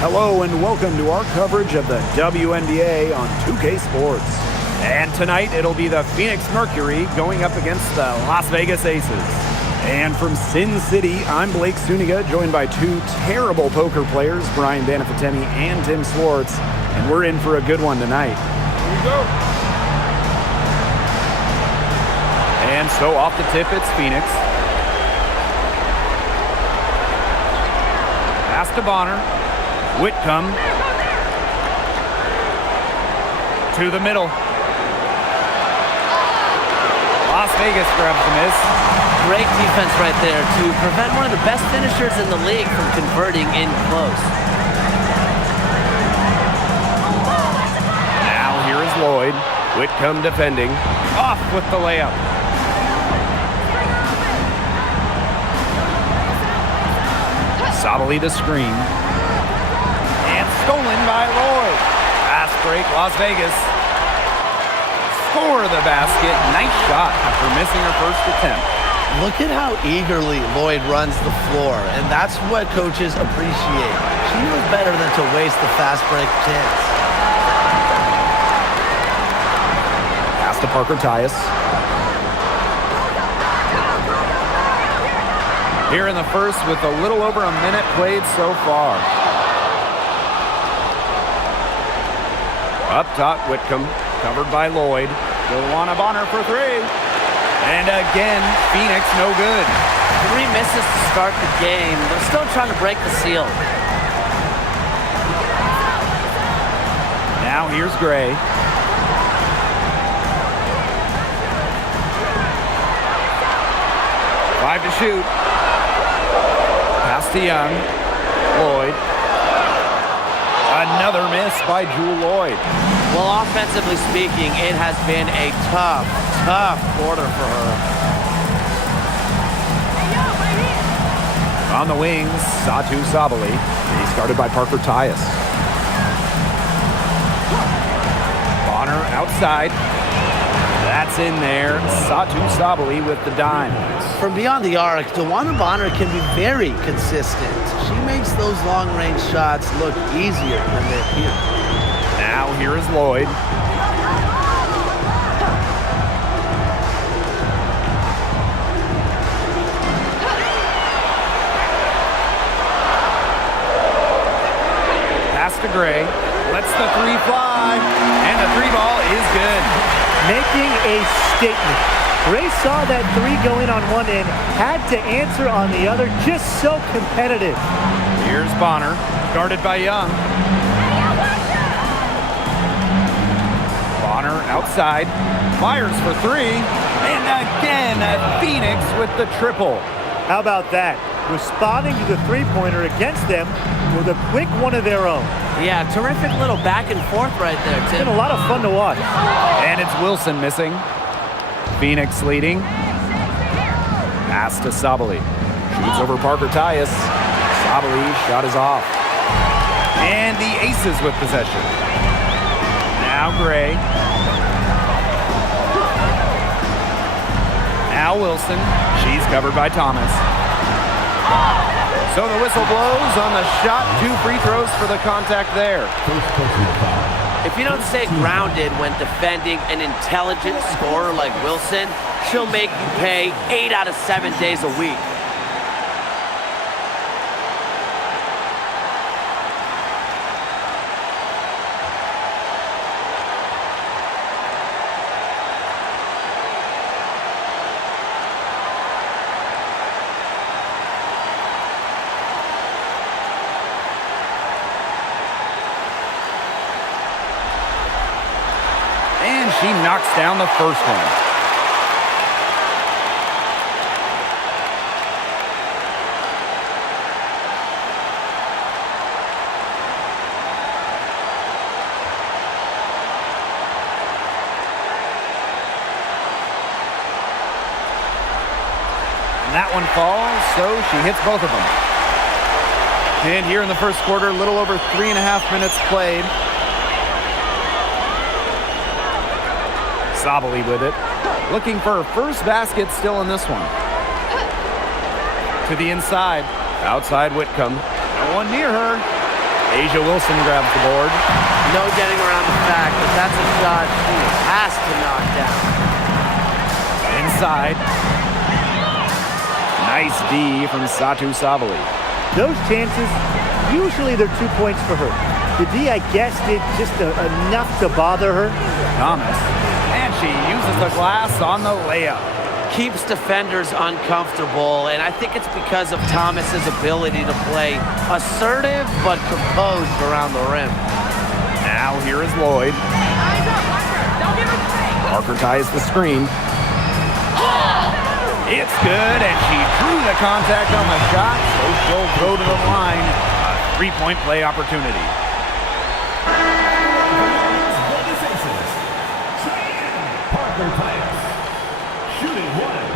Hello and welcome to our coverage of the WNBA on 2K Sports. And tonight it'll be the Phoenix Mercury going up against the Las Vegas Aces. And from Sin City, I'm Blake Suniga, joined by two terrible poker players, Brian Banafitemi and Tim Swartz. And we're in for a good one tonight. Here we go. And so off the tip, it's Phoenix. Pass to Bonner. Whitcomb to the middle. Las Vegas grabs the miss. Great defense right there to prevent one of the best finishers in the league from converting in close. Now here is Lloyd. Whitcomb defending. Off with the layup. Sabali to screen. Stolen by Lloyd. Fast break, Las Vegas. Score the basket. Nice shot after missing her first attempt. Look at how eagerly Lloyd runs the floor, and that's what coaches appreciate. She was better than to waste the fast break chance. Pass to Parker Tyus. Here in the first with a little over a minute played so far. Up top, Whitcomb, covered by Lloyd. Joanna Bonner for three. And again, Phoenix no good. 3 misses to start the game. They're still trying to break the seal. Now here's Gray. Five to shoot. Pass to Young. Lloyd. Another miss by Jewel Lloyd. Well, offensively speaking, it has been a tough quarter for her. On the wings, Satu Sabali. He's guarded by Parker Tyus. Bonner outside. That's in there. Satu Sabali with the dime. From beyond the arc, Joanna Bonner can be very consistent. She makes those long-range shots look easier than they appear. Now here is Lloyd. Pass to Gray. Lets the three fly. And the three ball is good. Making a statement. Gray saw that three go in on one end, had to answer on the other, just so competitive. Here's Bonner, guarded by Young. Bonner outside, fires for three, and again, Phoenix with the triple. How about that? Responding to the three-pointer against them with a quick one of their own. Yeah, terrific little back and forth right there, Tim. It's been a lot of fun to watch. And it's Wilson missing. Phoenix leading. Pass to Sabali. Shoots over Parker Tyus. Sabali shot is off. And the Aces with possession. Now Gray. Now Wilson. She's covered by Thomas. So the whistle blows on the shot. 2 free throws for the contact there. If you don't stay grounded when defending an intelligent scorer like Wilson, she'll make you pay 8 out of 7 days a week. And she knocks down the first one. And that one falls, so she hits both of them. And here in the first quarter, a little over 3.5 minutes played. Sabali with it. Looking for her first basket still in this one. To the inside. Outside Whitcomb. No one near her. Asia Wilson grabs the board. No getting around the fact that that's a shot she has to knock down. Inside. Nice D from Satu Savali. Those chances, usually they're 2 points for her. The D, I guess, did just enough to bother her. Thomas. And she uses the glass on the layup. Keeps defenders uncomfortable, and I think it's because of Thomas's ability to play assertive but composed around the rim. Now here is Lloyd. Parker ties the screen. It's good, and she drew the contact on the shot, so she'll go to the line. A three-point play opportunity. Parker ties. Shooting one.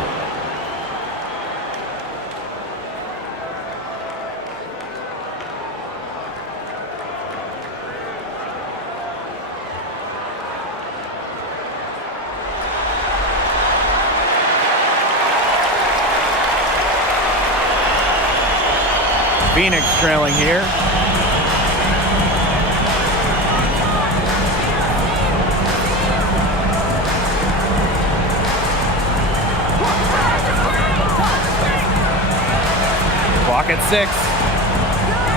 Phoenix trailing here. Clock at 6.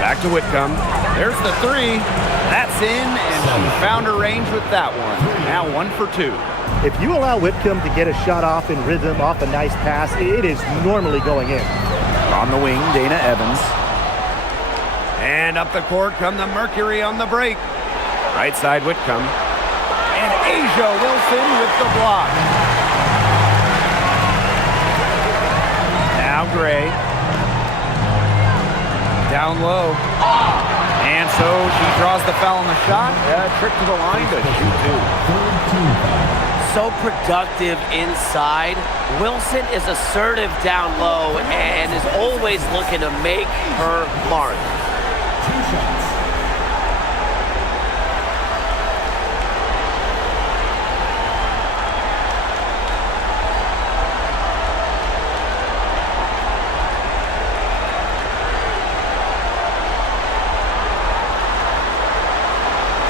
Back to Whitcomb. There's the three. That's in, and she found her range with that one. Now 1 for 2. If you allow Whitcomb to get a shot off in rhythm, off a nice pass, it is normally going in. On the wing, Dana Evans. And up the court come the Mercury on the break. Right side Whitcomb. And Asia Wilson with the block. Now Gray. Down low. And so she draws the foul on the shot. Trick to the line to shoot two. So productive inside. Wilson is assertive down low and is always looking to make her mark. 2 shots.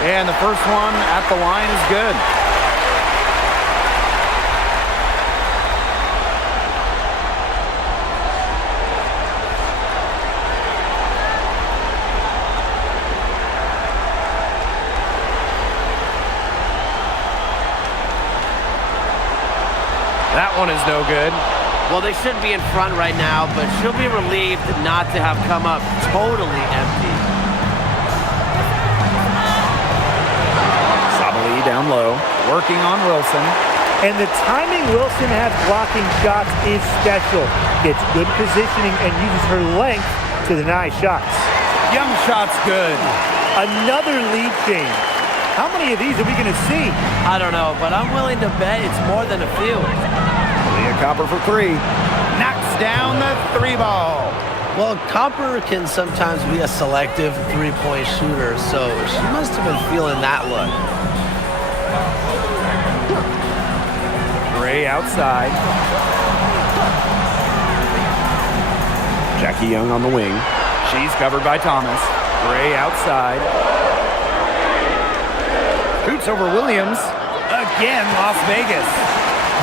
And the first one at the line is good. That one is no good. Well, they should be in front right now, but she'll be relieved not to have come up totally empty. Sabali down low, working on Wilson. And the timing Wilson has blocking shots is special. Gets good positioning and uses her length to deny shots. Young shot's good. Another lead change. How many of these are we going to see? I don't know, but I'm willing to bet it's more than a few. Leah Copper for 3. Knocks down the 3-ball. Well, Copper can sometimes be a selective three-point shooter, so she must have been feeling that look. Gray outside. Jackie Young on the wing. She's covered by Thomas. Gray outside. Shoots over Williams. Again, Las Vegas.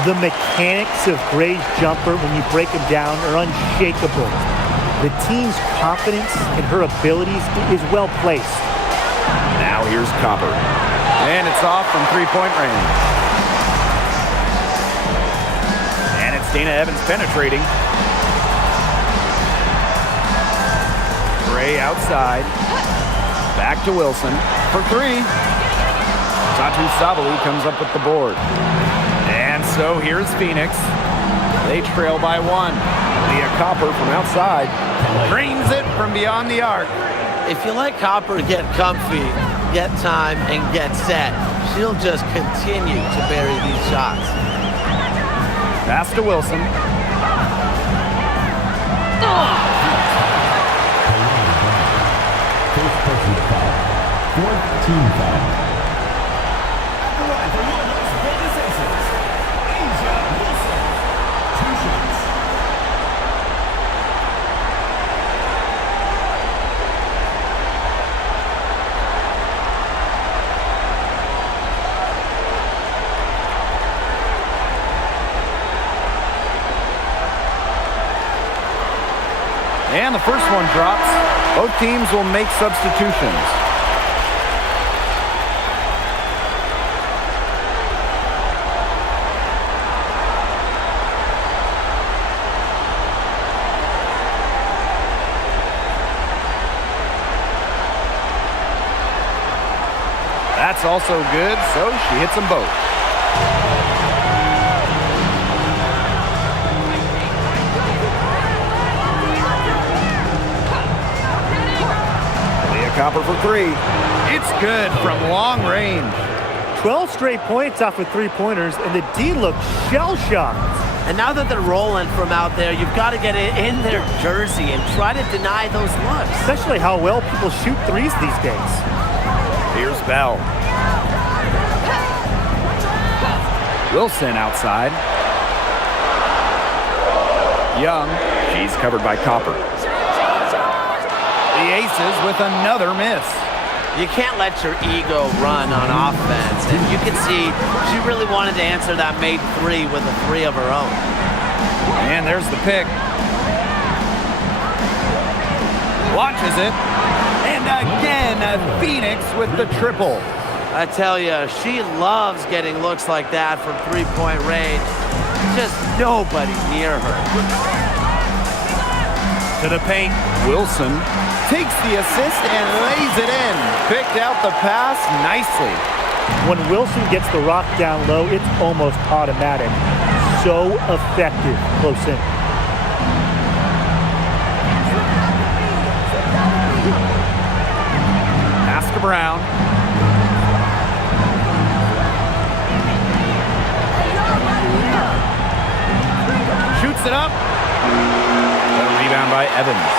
The mechanics of Gray's jumper, when you break them down, are unshakable. The team's confidence in her abilities is well placed. Now here's Copper. And it's off from three-point range. And it's Dana Evans penetrating. Gray outside. Back to Wilson for 3. Satu Savali comes up with the board. And so here's Phoenix. They trail by 1. Leah Copper from outside drains it from beyond the arc. If you let Copper get comfy, get time, and get set, she'll just continue to bury these shots. Pass to Wilson. First personal foul. 4th team foul. And the first one drops. Both teams will make substitutions. That's also good, so she hits them both. Copper for three. It's good from long range. 12 straight points off of three-pointers, and the D looks shell-shocked. And now that they're rolling from out there, you've got to get it in their jersey and try to deny those looks. Especially how well people shoot threes these days. Here's Bell. Wilson outside. Young. She's covered by Copper. The Aces with another miss. You can't let your ego run on offense. And you can see she really wanted to answer that made three with a three of her own. And there's the pick. Launches it. And again, Phoenix with the triple. I tell you, she loves getting looks like that from three-point range. Just nobody near her. To the paint, Wilson takes the assist and lays it in. Picked out the pass nicely. When Wilson gets the rock down low, it's almost automatic. So effective close in. Pass to Brown. Shoots it up. A rebound by Evans.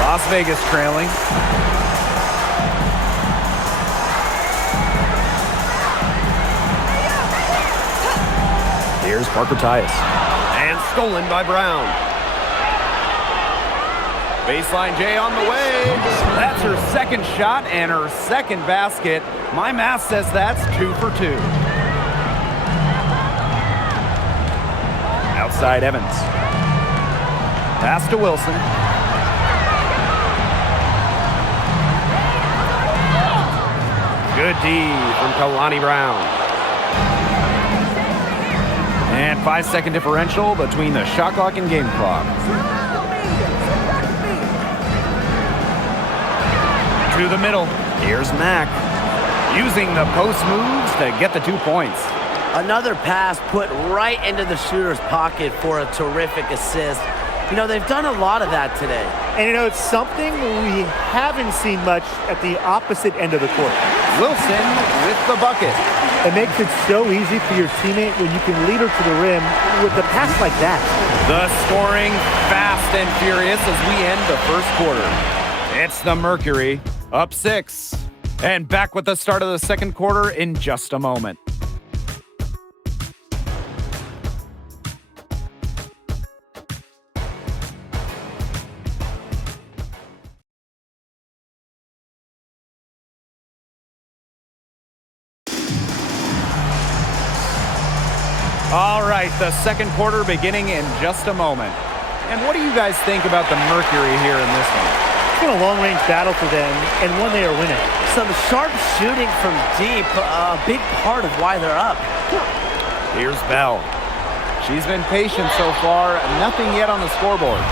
Las Vegas trailing. Here's Parker Tyus. And stolen by Brown. Baseline J on the way. That's her second shot and her second basket. My math says that's 2 for 2. Outside Evans. Pass to Wilson. Good D from Kalani Brown. And 5-second differential between the shot clock and game clock. To the middle. Here's Mack. Using the post moves to get the 2 points. Another pass put right into the shooter's pocket for a terrific assist. You know, they've done a lot of that today. And you know, it's something we haven't seen much at the opposite end of the court. Wilson with the bucket. It makes it so easy for your teammate when you can lead her to the rim with a pass like that. The scoring fast and furious as we end the first quarter. It's the Mercury up 6. And back with the start of the second quarter in just a moment. All right, the second quarter beginning in just a moment. And what do you guys think about the Mercury here in this one? It's been a long-range battle for them, and one they are winning. Some sharp shooting from deep, a big part of why they're up. Here's Bell. She's been patient so far, nothing yet on the scoreboard.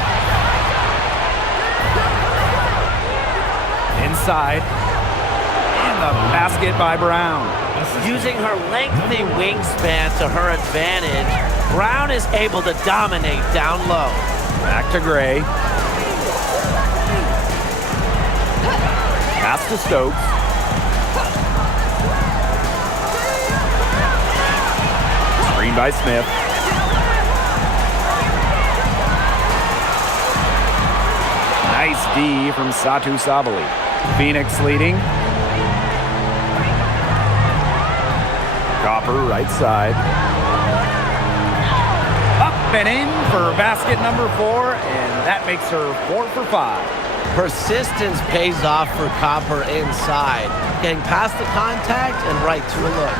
Inside, and the basket by Brown. Using her lengthy wingspan to her advantage, Brown is able to dominate down low. Back to Gray. Pass to Stokes. Screen by Smith. Nice D from Satu Sabali. Phoenix leading. Copper right side. Up and in for basket number 4, and that makes her 4 for 5. Persistence pays off for Copper inside. Getting past the contact and right to a look.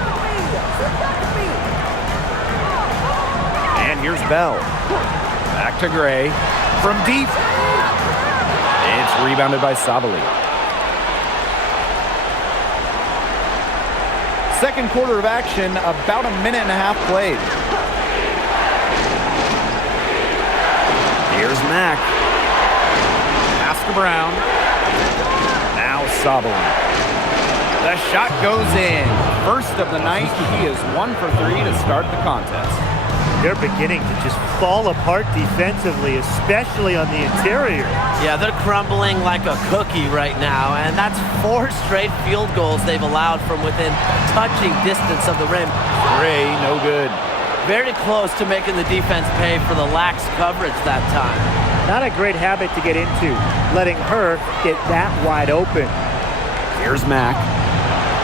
And here's Bell. Back to Gray. from deep. It's rebounded by Sabali. Second quarter of action, about a minute and a half played. Here's Mack. Pass to Brown. Now Sabali. The shot goes in. First of the night, he is 1 for 3 to start the contest. They're beginning to just fall apart defensively, especially on the interior. Yeah, they're crumbling like a cookie right now, and that's 4 straight field goals they've allowed from within touching distance of the rim. Gray, no good. Very close to making the defense pay for the lax coverage that time. Not a great habit to get into, letting her get that wide open. Here's Mack.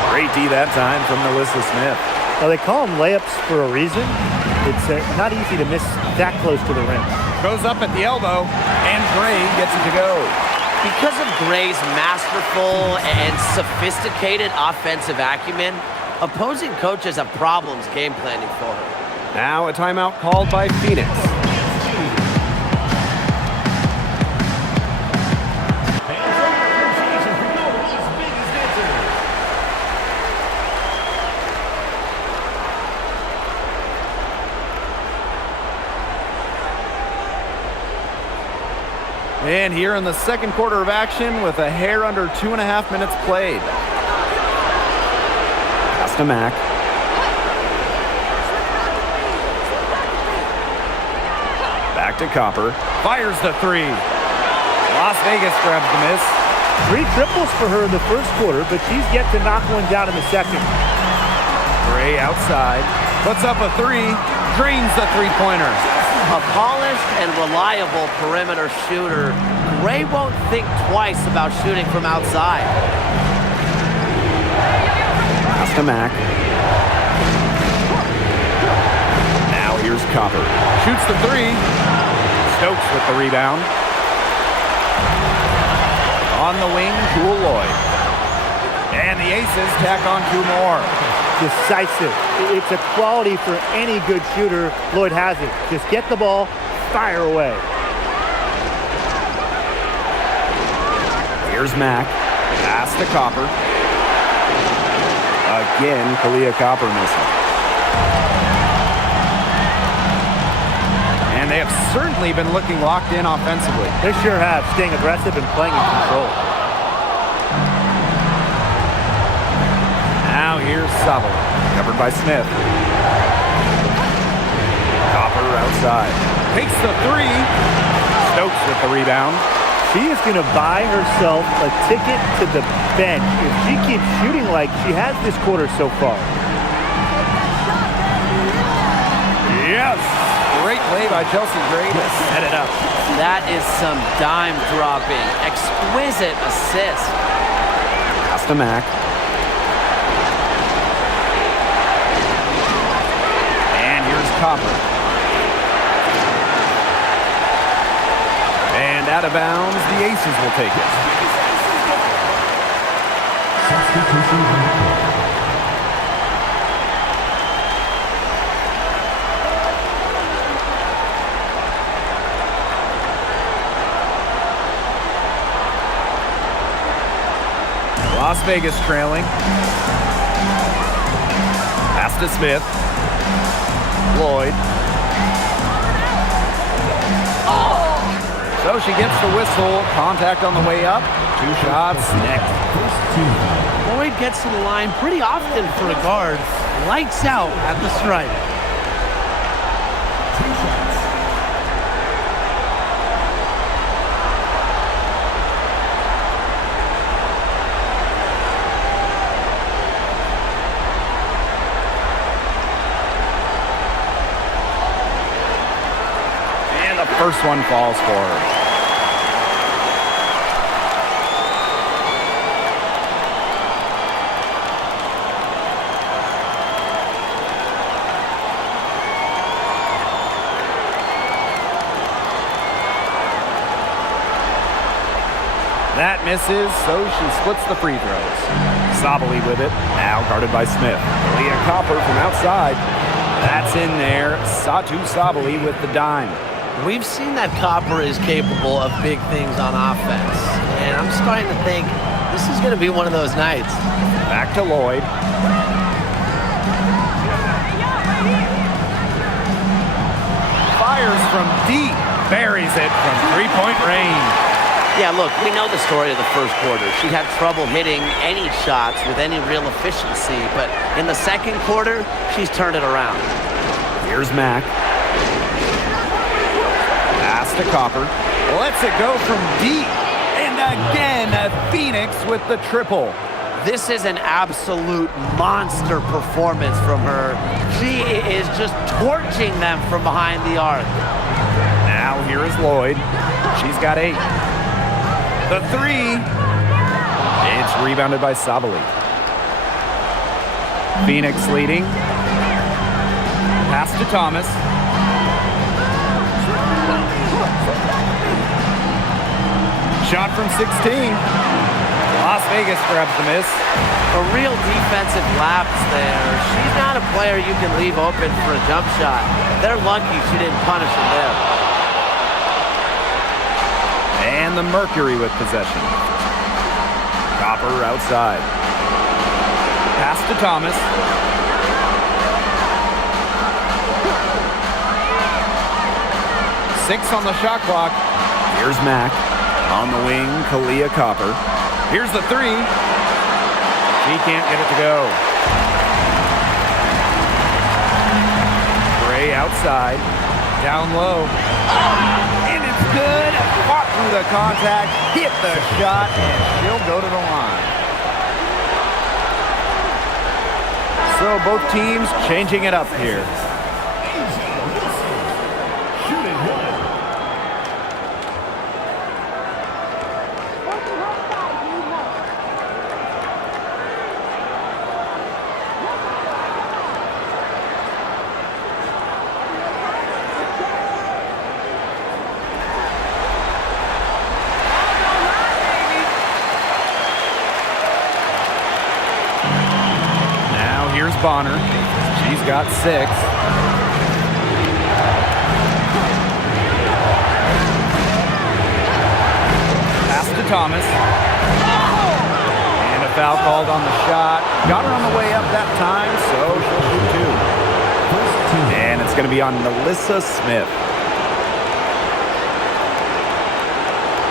Great D that time from Melissa Smith. Well, they call them layups for a reason. It's not easy to miss that close to the rim. Goes up at the elbow, and Gray gets it to go. Because of Gray's masterful and sophisticated offensive acumen, opposing coaches have problems game planning for her. Now a timeout called by Phoenix. And here in the second quarter of action with a hair under 2.5 minutes played. Pass to Mack. Back to Copper. Fires the 3. Las Vegas grabs the miss. 3 triples for her in the first quarter, but she's yet to knock one down in the second. Gray outside. Puts up a 3. Drains the three-pointer. A polished and reliable perimeter shooter, Gray won't think twice about shooting from outside. Pass to Mack. Now here's Copper. Shoots the 3. Stokes with the rebound. On the wing, Jewel Lloyd. And the Aces tack on 2 more. Decisive. It's a quality for any good shooter. Lloyd has it. Just get the ball, fire away. Here's Mack. Pass to Copper. Again, Kalia Copper missing. And they have certainly been looking locked in offensively. They sure have, staying aggressive and playing in control. Now here's Sabali, covered by Smith. Copper outside. Takes the 3. Stokes with the rebound. She is going to buy herself a ticket to the bench if she keeps shooting like she has this quarter so far. Yes! Great play by Chelsea Gray to set it up. That is some dime dropping. Exquisite assist. Pass to Mack. And here's Copper. And out of bounds, the Aces will take it. Substitution on the court. Las Vegas trailing. Pass to Smith. Lloyd. So she gets the whistle. Contact on the way up. 2 shots. Next. Lloyd gets to the line pretty often for a guard. Lights out at the stripe. First one falls for her. That misses, so she splits the free throws. Sabali with it, now guarded by Smith. Leah Copper from outside. That's in there. Satu Sabali with the dime. We've seen that Copper is capable of big things on offense, and I'm starting to think this is going to be one of those nights. Back to Lloyd. Fires from deep. Buries it from three-point range. Yeah, look, we know the story of the first quarter. She had trouble hitting any shots with any real efficiency, but in the second quarter, she's turned it around. Here's Mack. Pass to Copper. Lets it go from deep. And again, Phoenix with the triple. This is an absolute monster performance from her. She is just torching them from behind the arc. Now here is Lloyd. She's got 8. The 3. It's rebounded by Sabali. Phoenix leading. Pass to Thomas. Shot from 16. Las Vegas grabs the miss. A real defensive lapse there. She's not a player you can leave open for a jump shot. They're lucky she didn't punish him there. And the Mercury with possession. Copper outside. Pass to Thomas. Six on the shot clock. Here's Mack. On the wing, Kalia Copper. Here's the 3. She can't get it to go. Gray outside. Down low. And it's good. Fought through the contact. Hit the shot. And she'll go to the line. So both teams changing it up here. Bonner. She's got 6. Pass to Thomas. And a foul called on the shot. Got her on the way up that time, so she'll shoot 2. And it's going to be on Melissa Smith.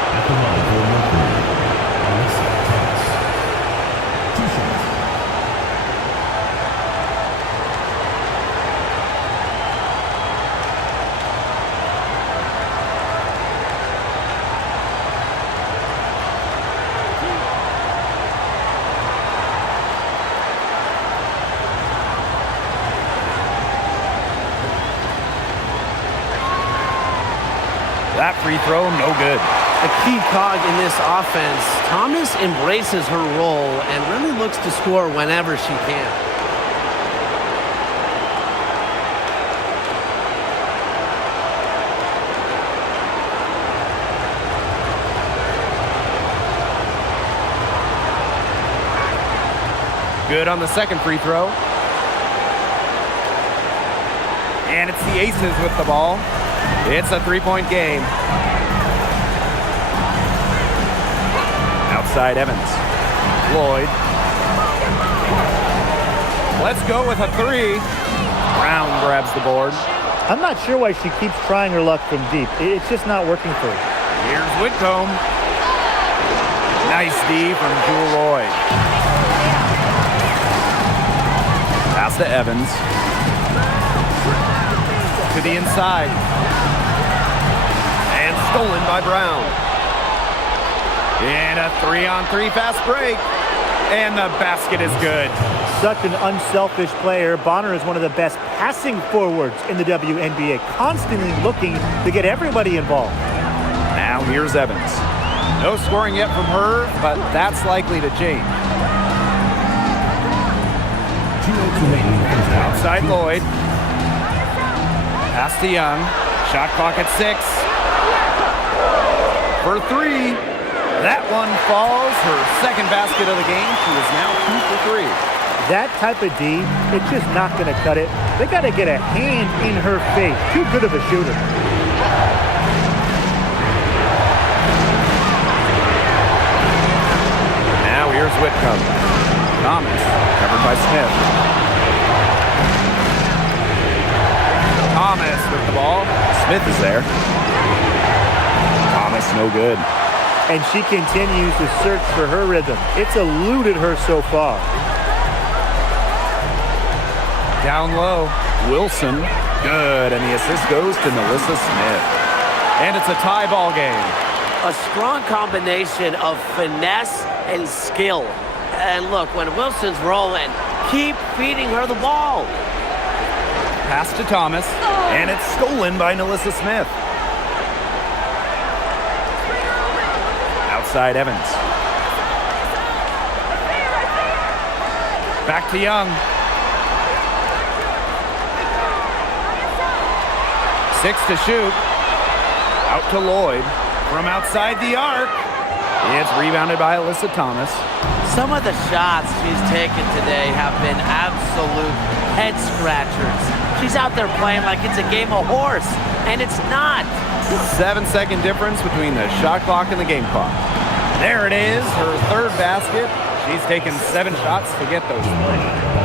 At the line for Mercury, Melissa Thomas. 2 shots. That free throw, no good. A key cog in this offense. Thomas embraces her role and really looks to score whenever she can. Good on the second free throw. And it's the Aces with the ball. It's a 3-point game. Outside Evans. Lloyd. Let's go with a 3. Brown grabs the board. I'm not sure why she keeps trying her luck from deep. It's just not working for her. Here's Whitcomb. Nice D from Jewel Lloyd. Pass to Evans. To the inside. And stolen by Brown. And a 3-on-3 fast break. And the basket is good. Such an unselfish player. Bonner is one of the best passing forwards in the WNBA, constantly looking to get everybody involved. Now here's Evans. No scoring yet from her, but that's likely to change. Outside Lloyd. Pass to Young. Shot clock at 6. For 3. That one falls. Her second basket of the game. She is now 2 for 3. That type of D, it's just not going to cut it. They got to get a hand in her face. Too good of a shooter. Here's Whitcomb. Thomas, covered by Smith. Thomas with the ball. Smith is there. Thomas, no good. And she continues to search for her rhythm. It's eluded her so far. Down low, Wilson, good, and the assist goes to Melissa Smith. And it's a tie ball game. A strong combination of finesse and skill. And look, when Wilson's rolling, keep feeding her the ball. Pass to Thomas, and it's stolen by Melissa Smith. Outside Evans. Back to Young. 6 to shoot. Out to Lloyd. From outside the arc. It's rebounded by Alyssa Thomas. Some of the shots she's taken today have been absolute head scratchers. She's out there playing like it's a game of horse, and it's not. 7-second difference between the shot clock and the game clock. There it is, her third basket. She's taken 7 shots to get those 3.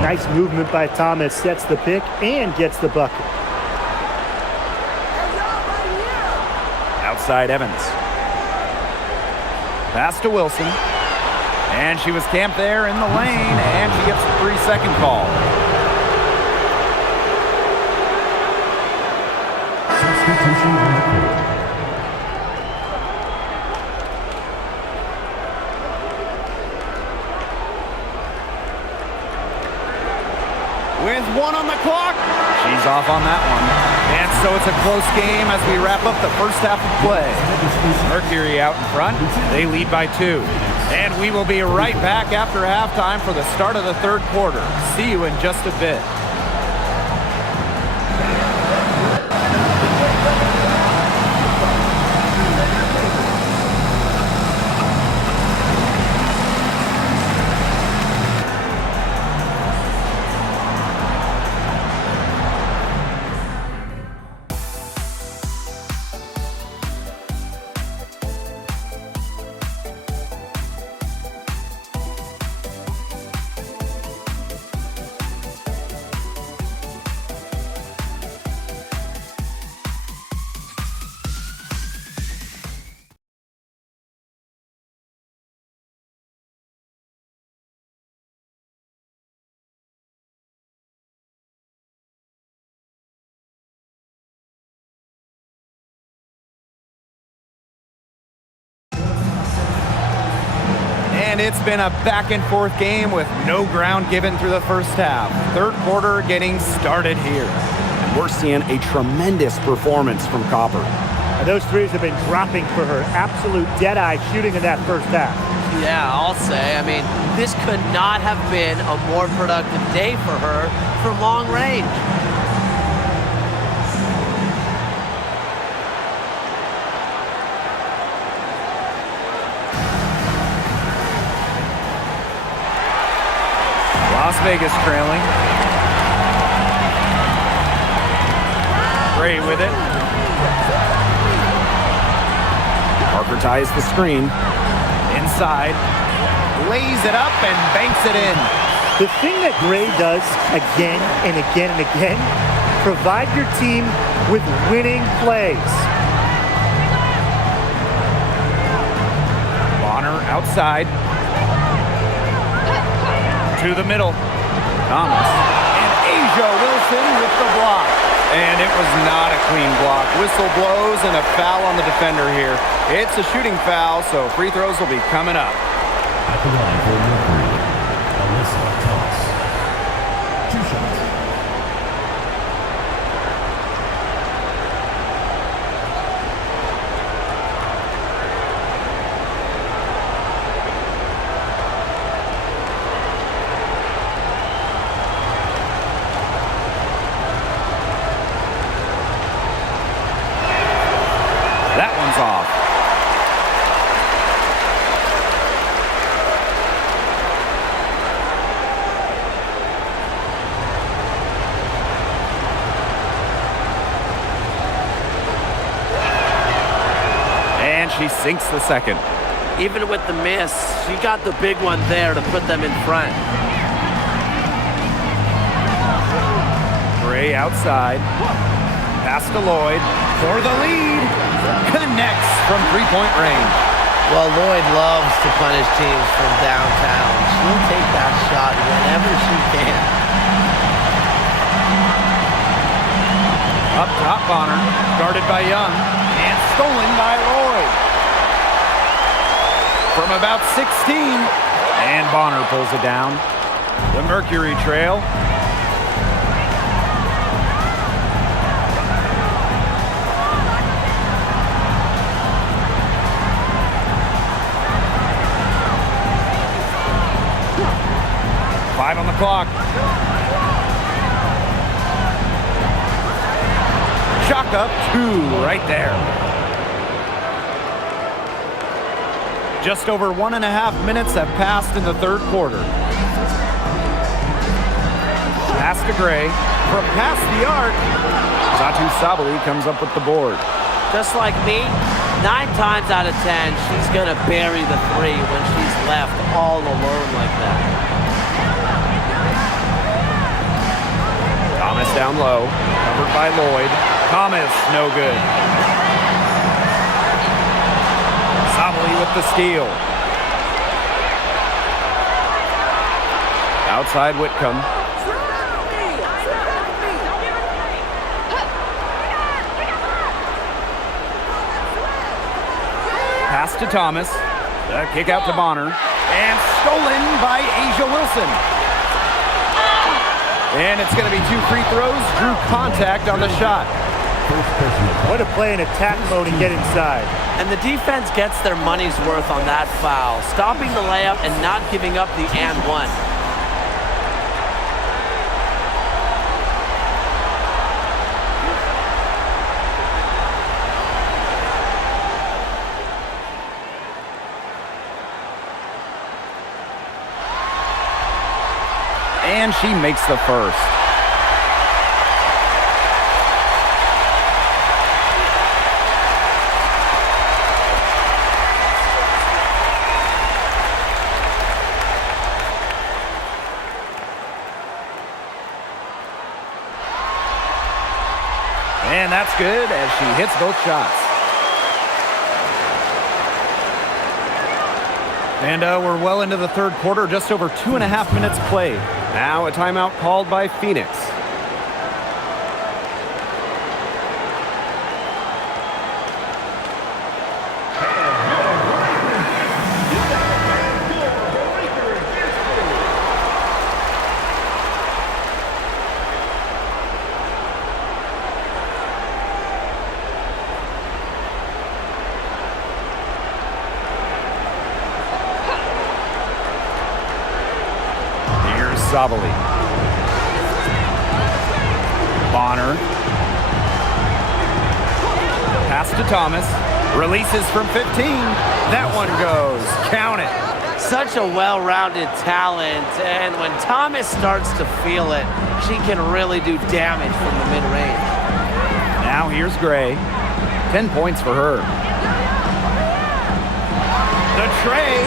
Nice movement by Thomas, sets the pick and gets the bucket. Outside Evans. Pass to Wilson. And she was camped there in the lane, and she gets the 3-second call. Substitution on the court. With 1 on the clock. She's off on that one. And so it's a close game as we wrap up the first half of play. Mercury out in front. They lead by 2. And we will be right back after halftime for the start of the third quarter. See you in just a bit. And it's been a back-and-forth game with no ground given through the first half. Third quarter getting started here. And we're seeing a tremendous performance from Copper. And those threes have been dropping for her. Absolute dead-eye shooting in that first half. Yeah, I'll say. I mean, this could not have been a more productive day for her from long range. Las Vegas trailing. Gray with it. Parker ties the screen. Inside. Lays it up and banks it in. The thing that Gray does again and again and again, provide your team with winning plays. Bonner outside. To the middle. Thomas. And Asia Wilson with the block. And it was not a clean block. Whistle blows and a foul on the defender here. It's a shooting foul, so free throws will be coming up. At the line for Mercury, Alyssa Thomas. 2 shots. That one's off. And she sinks the second. Even with the miss, she got the big one there to put them in front. Gray outside. Pass to Lloyd for the lead. Connects from three-point range. Well, Lloyd loves to punish teams from downtown. She'll take that shot whenever she can. Up top, Bonner. Guarded by Young. And stolen by Lloyd. From about 16. And Bonner pulls it down. The Mercury trail. Five on the clock. Chalk up 2 right there. Just over 1.5 minutes have passed in the third quarter. Pass to Gray. From past the arc, Satu Sabali comes up with the board. Just like me, 9 times out of 10, she's going to bury the 3 when she's left all alone like that. Thomas down low, covered by Lloyd. Thomas, no good. Sabali with the steal. Outside Whitcomb. Pass to Thomas. The kick out to Bonner. And stolen by Asia Wilson. And it's going to be 2 free throws. Drew contact on the shot. What a play in attack mode and get inside. And the defense gets their money's worth on that foul, stopping the layup and not giving up the and one. And she makes the first. And that's good as she hits both shots. And we're well into the third quarter, just over 2.5 minutes played. Now a timeout called by Phoenix. Sabali. Bonner. Pass to Thomas. Releases from 15. That one goes. Count it. Such a well-rounded talent, and when Thomas starts to feel it, she can really do damage from the mid-range. Now here's Gray. 10 points for her. The tray.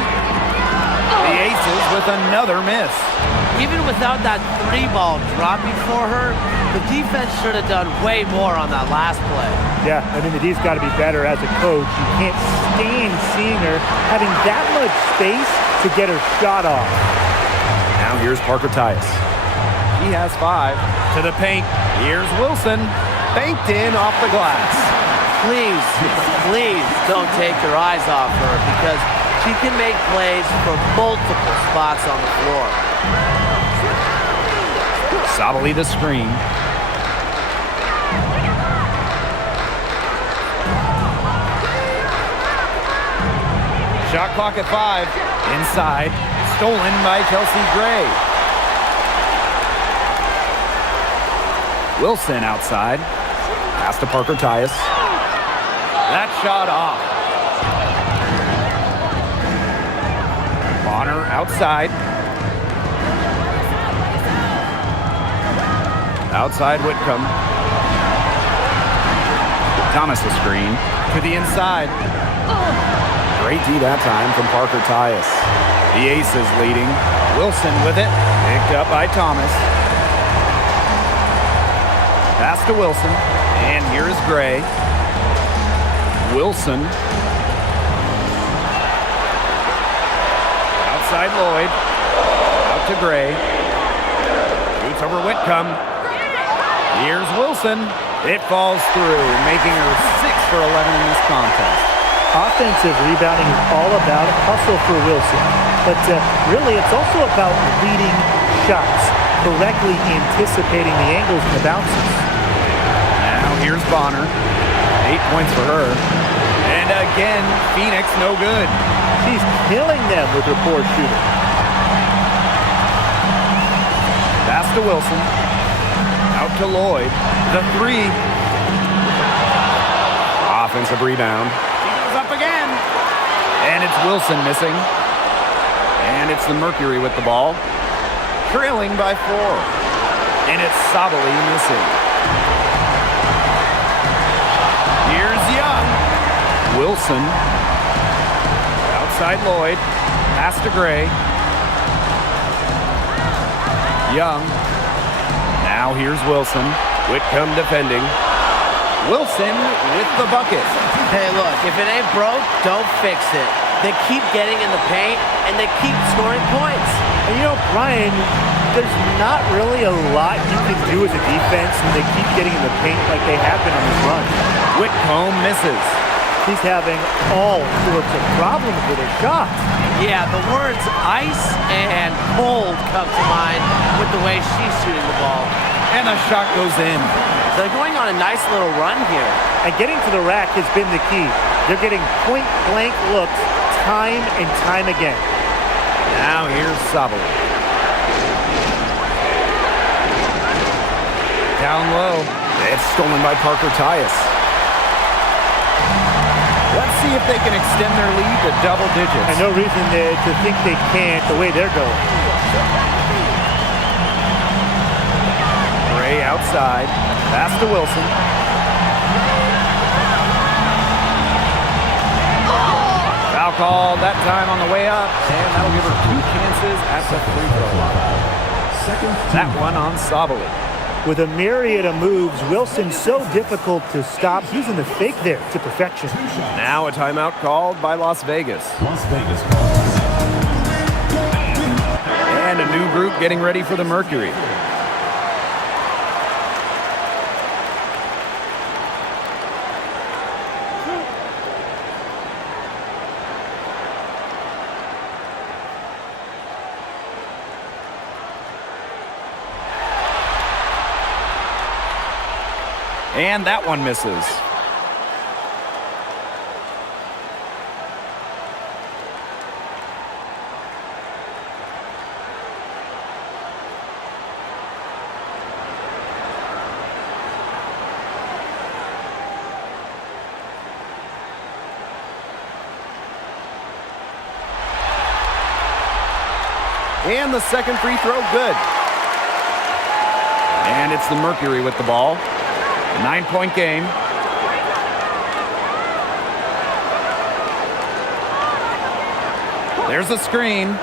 The Aces with another miss. Even without that 3-ball drop before her, the defense should have done way more on that last play. Yeah, I mean, the D's got to be better as a coach. You can't stand seeing her having that much space to get her shot off. Now here's Parker Tyus. He has 5. To the paint. Here's Wilson. Banked in off the glass. Please, please don't take your eyes off her because she can make plays from multiple spots on the floor. Sabali the screen. Shot clock at 5. Inside. Stolen by Chelsea Gray. Wilson outside. Pass to Parker Tyus. That shot off. Bonner outside. Outside Whitcomb. Thomas the screen. To the inside. Great D that time from Parker Tyus. The Aces leading. Wilson with it. Picked up by Thomas. Pass to Wilson. And here's Gray. Wilson. Outside Lloyd. Out to Gray. Shoots over Whitcomb. Here's Wilson. It falls through, making her 6 for 11 in this contest. Offensive rebounding is all about hustle for Wilson. But really, it's also about reading shots, correctly anticipating the angles and the bounces. Now here's Bonner. 8 points for her. And again, Phoenix no good. She's killing them with her poor shooting. Pass to Wilson. Out to Lloyd. The 3. Offensive rebound. She goes up again. And it's Wilson missing. And it's the Mercury with the ball. Trailing by 4. And it's Sabali missing. Here's Young. Wilson. Outside Lloyd. Pass to Gray. Young. Now here's Wilson. Whitcomb defending. Wilson with the bucket. Hey, look, if it ain't broke, don't fix it. They keep getting in the paint, and they keep scoring points. And Brian, there's not really a lot you can do as a defense when they keep getting in the paint like they have been on this run. Whitcomb misses. He's having all sorts of problems with his shots. Yeah, the words ice and cold come to mind with the way she's shooting the ball. And the shot goes in. They're going on a nice little run here. And getting to the rack has been the key. They're getting point-blank looks time and time again. Now here's Sabali. Down low. It's stolen by Parker Tyus. Let's see if they can extend their lead to double digits. And no reason to think they can't the way they're going. Gray outside. Pass to Wilson. Foul called that time on the way up. And that'll give her 2 chances at the free throw line. That one on Sabali. With a myriad of moves, Wilson's so difficult to stop. Using the fake there to perfection. Now a timeout called by Las Vegas. Las Vegas. And a new group getting ready for the Mercury. And that one misses. And the second free throw, good. And it's the Mercury with the ball. 9-point game. There's a screen.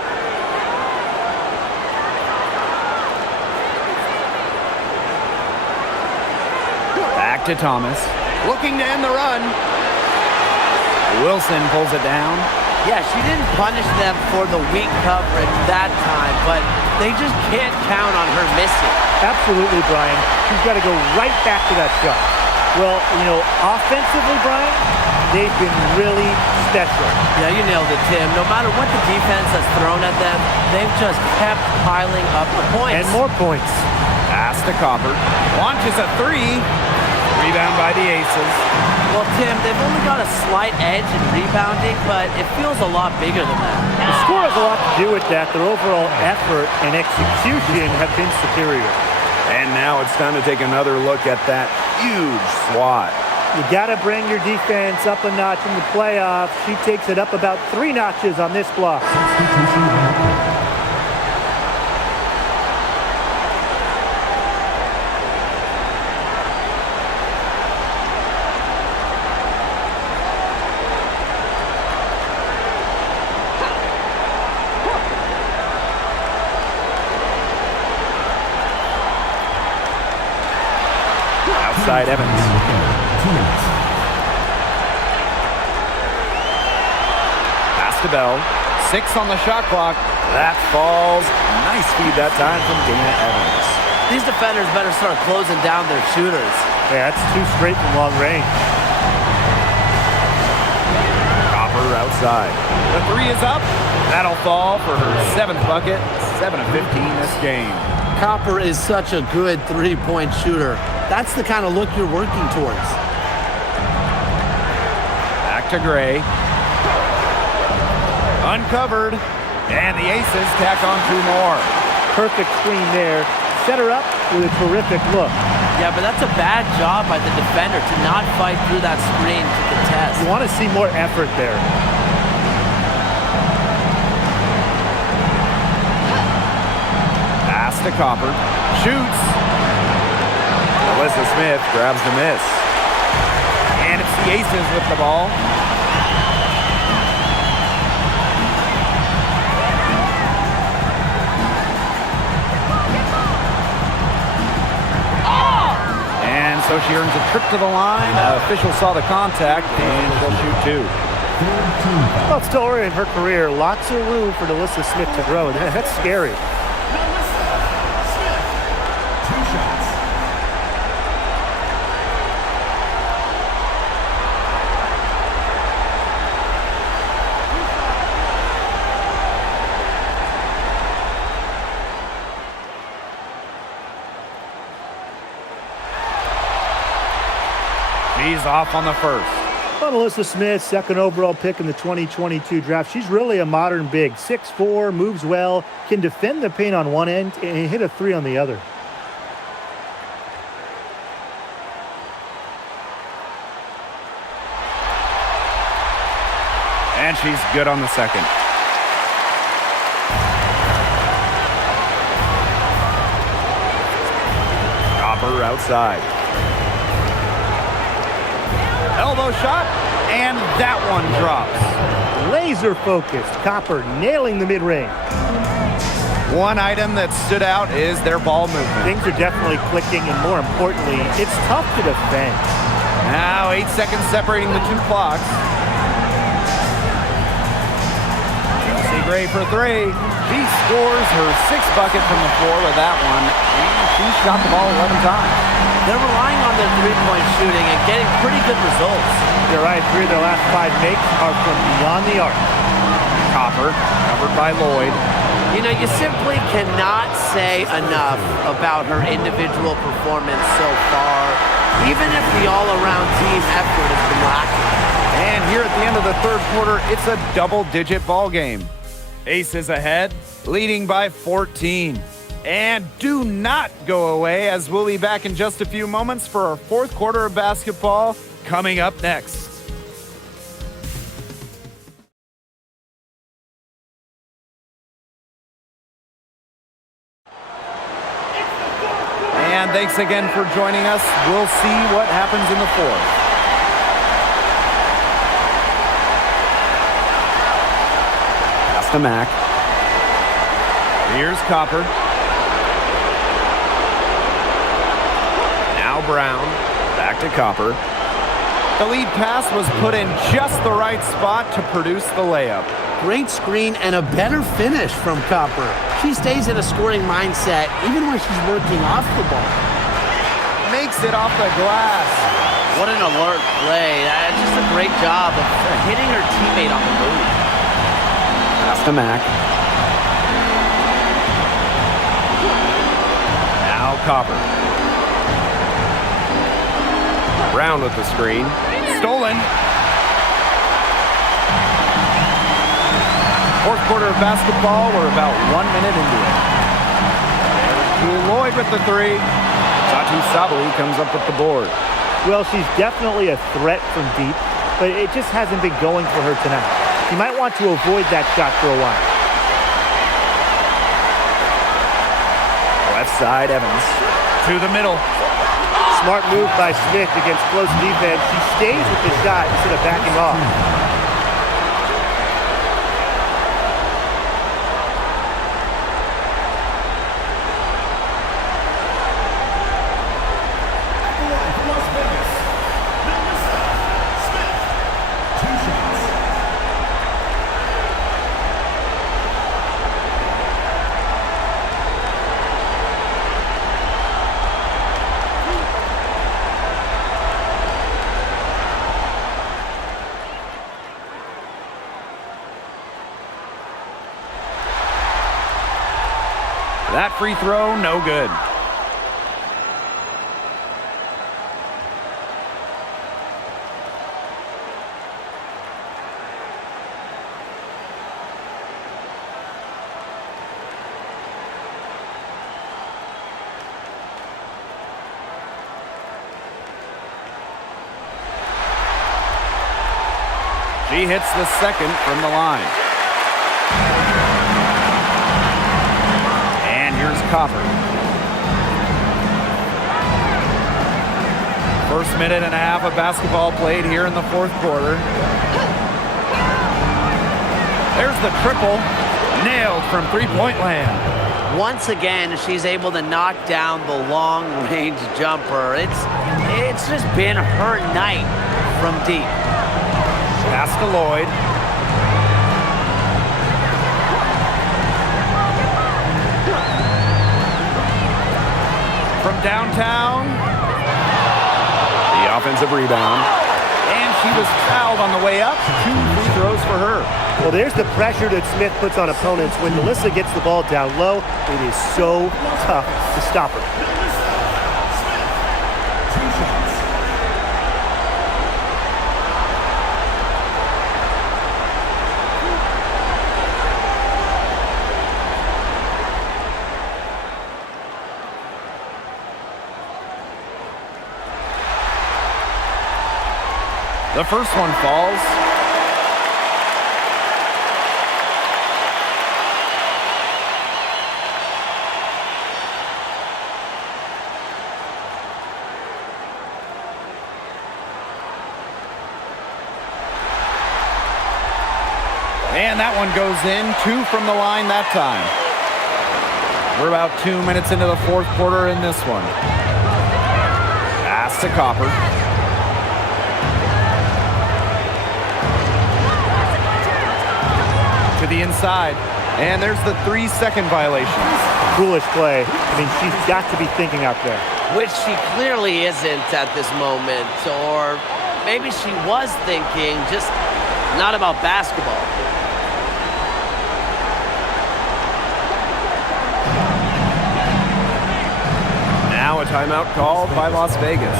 Back to Thomas. Looking to end the run. Wilson pulls it down. Yeah, she didn't punish them for the weak coverage that time, but they just can't count on her missing. Absolutely, Brian. She's got to go right back to that shot. Well, offensively, Brian, they've been really special. Yeah, you nailed it, Tim. No matter what the defense has thrown at them, they've just kept piling up the points. And more points. Pass to Copper. Launches a 3. Rebound by the Aces. Well, Tim, they've only got a slight edge in rebounding, but it feels a lot bigger than that. The score has a lot to do with that. Their overall effort and execution have been superior. And now it's time to take another look at that huge swat. You got to bring your defense up a notch in the playoffs. She takes it up about 3 notches on this block. side, Evans. Pass to Bell. 6 on the shot clock. That falls. Nice feed that time from Dana Evans. These defenders better start closing down their shooters. Yeah, that's 2 straight from long range. Copper outside. The 3 is up. That'll fall for her 7th bucket. 7 of 15 this game. Copper is such a good three-point shooter. That's the kind of look you're working towards. Back to Gray. Uncovered. And the Aces tack on 2 more. Perfect screen there. Set her up with a terrific look. Yeah, but that's a bad job by the defender to not fight through that screen to contest. You want to see more effort there. Pass to Copper. Shoots. Alyssa Smith grabs the miss. And it's the Aces with the ball. And so she earns a trip to the line. Officials saw the contact, and she'll shoot 2. Well, it's still early in her career. Lots of room for Alyssa Smith to grow. That's scary. She's off on the first. Well, Alyssa Smith, 2nd overall pick in the 2022 draft. She's really a modern big. 6'4", moves well, can defend the paint on one end and hit a 3 on the other. And she's good on the second. Copper outside. Elbow shot, and that one drops. Laser focused. Copper nailing the mid-range. One item that stood out is their ball movement. Things are definitely clicking, and more importantly, it's tough to defend. Now 8 seconds separating the 2 clocks. Chelsea Gray for 3. She scores her 6th bucket from the floor with that one, and she shot the ball 11 times. They're relying on their three-point shooting and getting pretty good results. You're right. 3 of their last 5 makes are from beyond the arc. Copper, covered by Lloyd. You know, you simply cannot say enough about her individual performance so far, even if the all-around team effort has been lacking. And here at the end of the 3rd quarter, it's a double-digit ball game. Aces ahead, leading by 14. And do not go away, as we'll be back in just a few moments for our 4th quarter of basketball coming up next. And thanks again for joining us. We'll see what happens in the 4th. Pass to Mack. Here's Copper. Now Brown. Back to Copper. The lead pass was put in just the right spot to produce the layup. Great screen and a better finish from Copper. She stays in a scoring mindset even when she's working off the ball. Makes it off the glass. What an alert play. Just a great job of hitting her teammate on the move. Pass to Mack. Now Copper. Brown with the screen. Stolen. 4th quarter of basketball. We're about 1 minute into it. There's Lloyd with the 3. Tati Sabali comes up with the board. Well, she's definitely a threat from deep, but it just hasn't been going for her tonight. She might want to avoid that shot for a while. Left side, Evans. To the middle. Smart move by Smith against close defense. She stays with the shot instead of backing off. That free throw, no good. She hits the second from the line. And here's Copper. First minute and a half of basketball played here in the fourth quarter. There's the triple. Nailed from three-point land. Once again, she's able to knock down the long-range jumper. It's just been her night from deep. Pass to Lloyd. From downtown. The offensive rebound. And she was fouled on the way up. 2 free throws for her. Well, there's the pressure that Smith puts on opponents. When Melissa gets the ball down low, it is so tough to stop her. The first one falls. And that one goes in. 2 from the line that time. We're about 2 minutes into the fourth quarter in this one. Pass to Copper. To the inside. And there's the 3-second violation. Foolish play. I mean, she's got to be thinking out there. Which she clearly isn't at this moment. Or maybe she was thinking, just not about basketball. Now a timeout called by Las Vegas.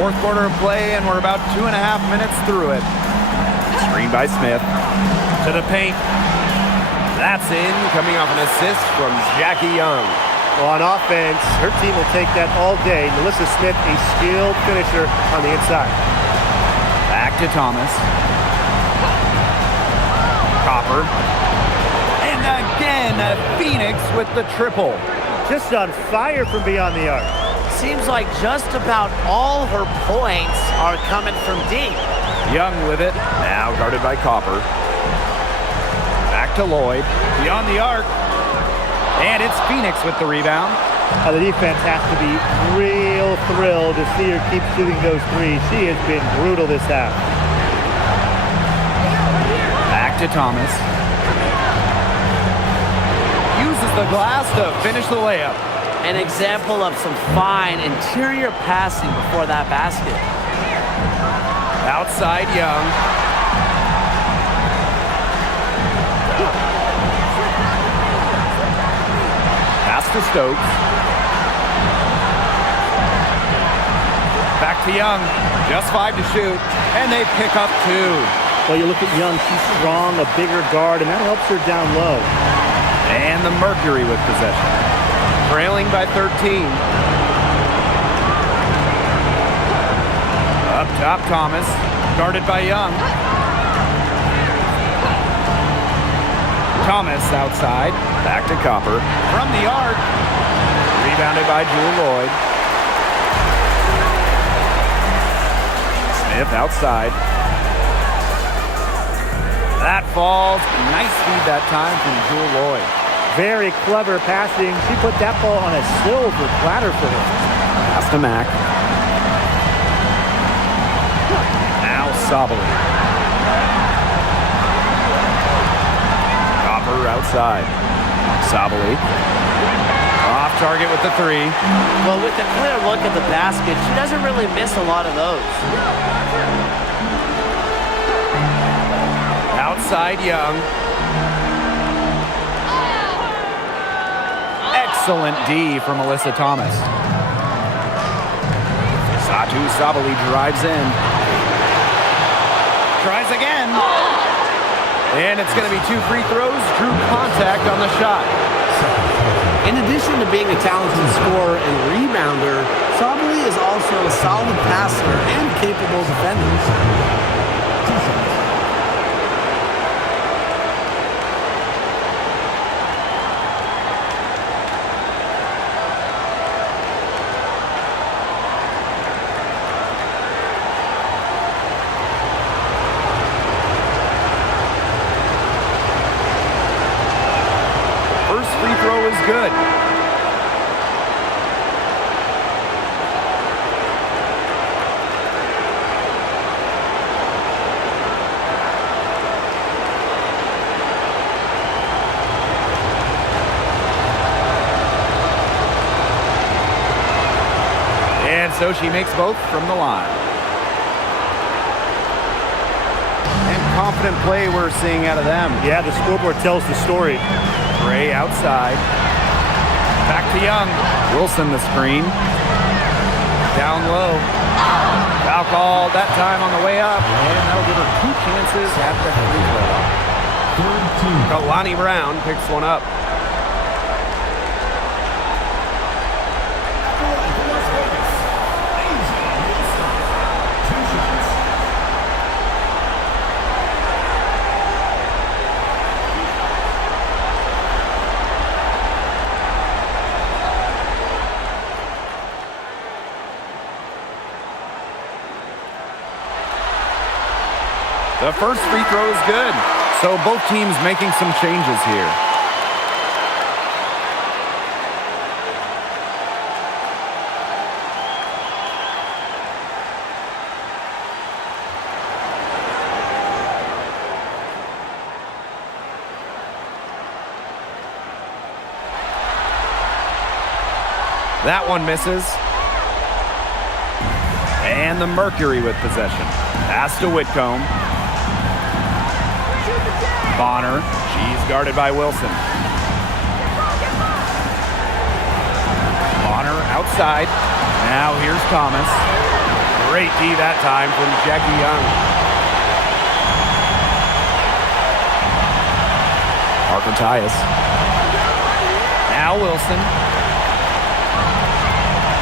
Fourth quarter of play, and we're about 2.5 minutes through it. Screen by Smith. To the paint. That's in, coming off an assist from Jackie Young. Well, on offense, her team will take that all day. Melissa Smith, a skilled finisher on the inside. Back to Thomas. Copper. And again, Phoenix with the triple. Just on fire from beyond the arc. Seems like just about all her points are coming from deep. Young with it, now guarded by Copper. Back to Lloyd, beyond the arc. And it's Phoenix with the rebound. The defense has to be real thrilled to see her keep shooting those threes. She has been brutal this half. Back to Thomas. Uses the glass to finish the layup. An example of some fine interior passing before that basket. Outside Young. Pass to Stokes. Back to Young. Just 5 to shoot. And they pick up 2. Well, you look at Young, she's strong, a bigger guard, and that helps her down low. And the Mercury with possession. Trailing by 13. Up top, Thomas. Guarded by Young. Thomas outside. Back to Copper. From the arc. Rebounded by Jewel Lloyd. Smith outside. That falls. Nice feed that time from Jewel Lloyd. Very clever passing. She put that ball on a silver platter for him. Pass to Mack. Now Sabali. Copper outside. Sabali. Off target with the three. Well, with a clear look at the basket, she doesn't really miss a lot of those. Outside Young. Excellent D from Alyssa Thomas. Satu Sabali drives in. Tries again. And it's going to be 2 free throws. Drew contact on the shot. In addition to being a talented scorer and rebounder, Sabali is also a solid passer and capable defender. First free throw is good. And so she makes both from the line. And confident play we're seeing out of them. Yeah, the scoreboard tells the story. Ray outside. Back to Young. Wilson the screen. Down low. Foul called that time on the way up. And that'll give her 2 chances at the free throw. Kalani Brown picks one up. The first free throw is good. So both teams making some changes here. That one misses. And the Mercury with possession. Pass to Whitcomb. Bonner, she's guarded by Wilson. Bonner outside. Now here's Thomas. Great D that time from Jackie Young. Parker Tyus. Now Wilson.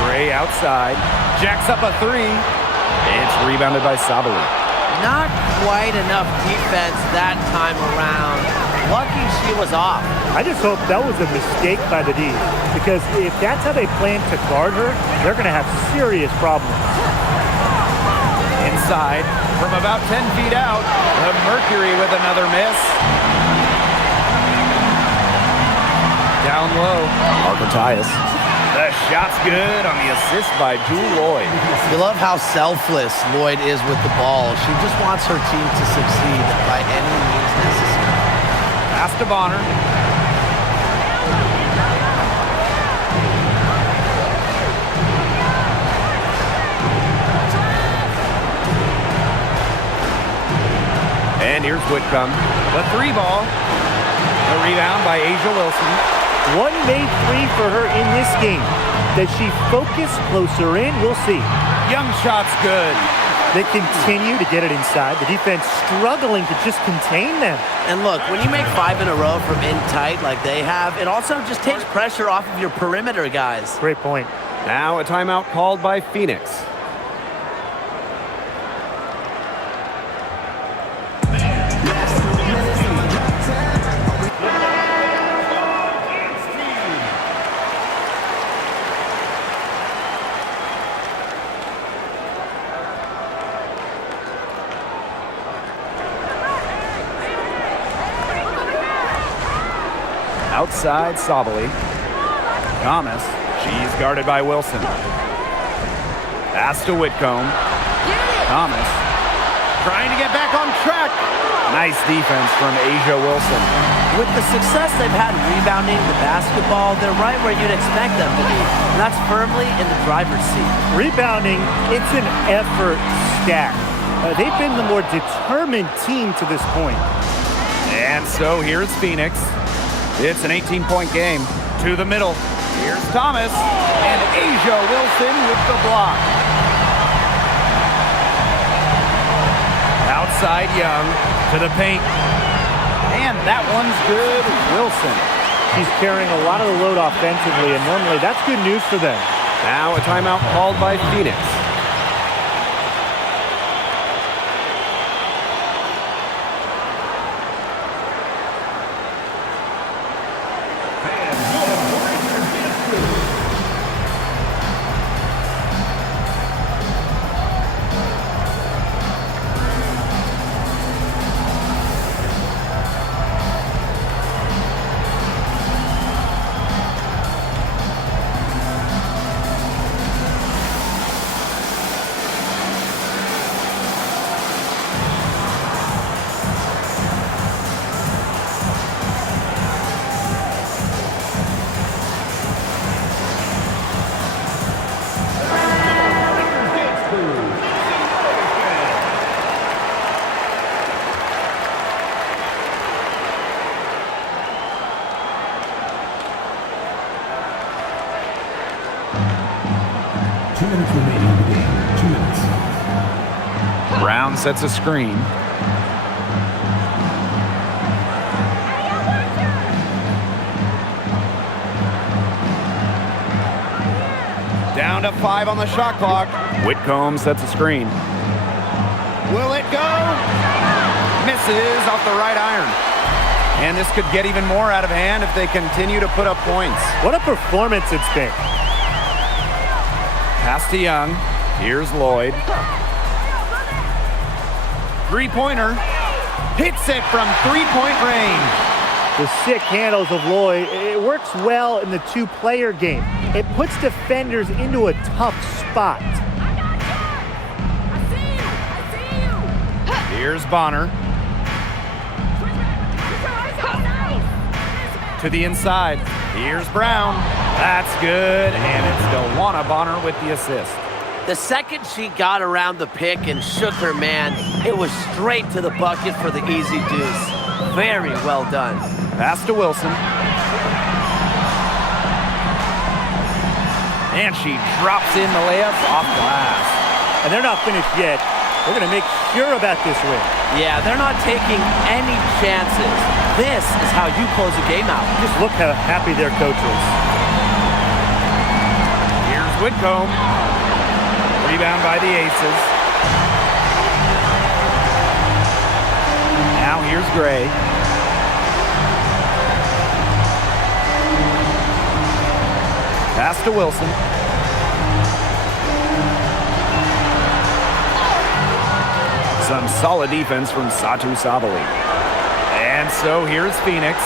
Gray outside. Jacks up a three. It's rebounded by Sabali. Not quite enough defense that time around. Lucky she was off. I just hope that was a mistake by the D, because if that's how they plan to guard her, they're going to have serious problems. Inside, from about 10 feet out, the Mercury with another miss. Down low, Parker Tyus. The shot's good on the assist by Jewel Lloyd. You love how selfless Lloyd is with the ball. She just wants her team to succeed by any means necessary. Pass to Bonner. And here's Whitcomb. The three ball. The rebound by Asia Wilson. One made three for her in this game. Does she focus closer in? We'll see. Young shot's good. They continue to get it inside. The defense struggling to just contain them. And look, when you make 5 in a row from in tight like they have, it also just takes pressure off of your perimeter guys. Great point. Now a timeout called by Phoenix. Outside Sabali. Thomas. She's guarded by Wilson. Pass to Whitcomb. Thomas. Trying to get back on track. Nice defense from Asia Wilson. With the success they've had rebounding the basketball, they're right where you'd expect them to be. And that's firmly in the driver's seat. Rebounding, it's an effort stat. They've been the more determined team to this point. And so here's Phoenix. It's an 18-point game. To the middle. Here's Thomas. And Asia Wilson with the block. Outside Young to the paint. And that one's good. Wilson. She's carrying a lot of the load offensively, and normally that's good news for them. Now a timeout called by Phoenix. Brown sets a screen. Down to 5 on the shot clock. Whitcomb sets a screen. Will it go? Misses off the right iron. And this could get even more out of hand if they continue to put up points. What a performance it's been. Pass to Young. Here's Lloyd. Three-pointer. Hits it from three-point range. The sick handles of Lloyd, it works well in the two-player game. It puts defenders into a tough spot. Here's Bonner. To the inside. Here's Brown. That's good, and it's DeWanna Bonner with the assist. The second she got around the pick and shook her man, it was straight to the bucket for the easy deuce. Very well done. Pass to Wilson. And she drops in the layup off glass. And they're not finished yet. They're going to make sure about this win. Yeah, they're not taking any chances. This is how you close a game out. Just look how happy their coach is. Here's Whitcomb. Rebound by the Aces. Now here's Gray. Pass to Wilson. Some solid defense from Satu Sabali. And so here's Phoenix.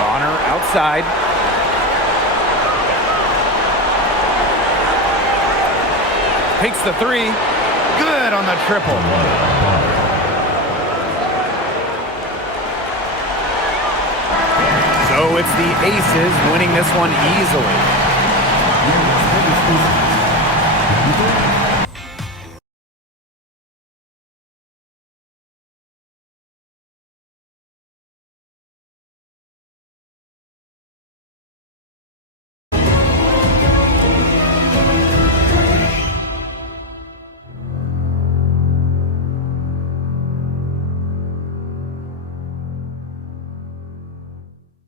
Bonner outside. Takes the three. Good on the triple. So it's the Aces winning this one easily.